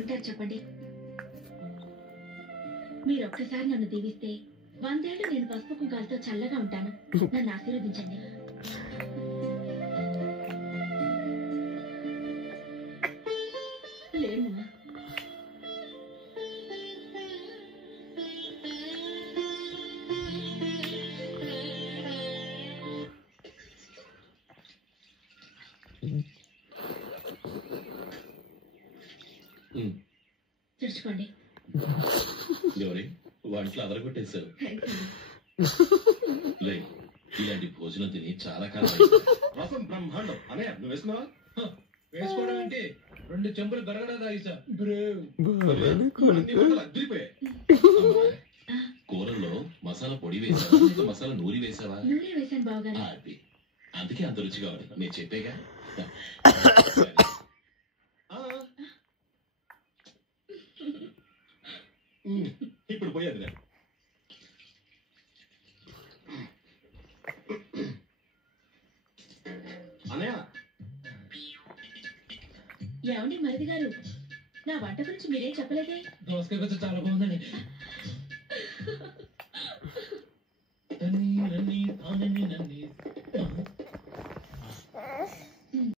ఎవరుంటారు చెప్పండి? మీరు ఒక్కసారి నన్ను దీవిస్తే 100 ఏళ్ళు నేను పసుపు కుంకాలతో చల్లగా ఉంటాను. నన్ను ఆశీర్వదించండి. లేమ్మా. తెరుచుకోండి. ఎవరి వంటలు అదరగొట్టేశారు. ఇలాంటి భోజనం తిని చాలా కాలం రసం బ్రహ్మాండం. అనే నువ్వు వేసుకున్నావా? వేసుకోవడం ఏంటి? 2 చెంబులు గడగడ తాగిసా. అదిరిపోయాయి. కూరల్లో మసాలా పొడి వేసావా, మసాలా నూరి వేసావా? నూనె వేసాను బావగారు. అది అందుకే అంత రుచిగా ఉంది. నేను చెప్పేగా. ఇప్పుడు పోయేది. అన్నయ్య ఏమండి మరిది గారు, నా వంట గురించి మీరేం చెప్పలేదే? దోసకాయ కొంచెం చాలా బాగుందండి.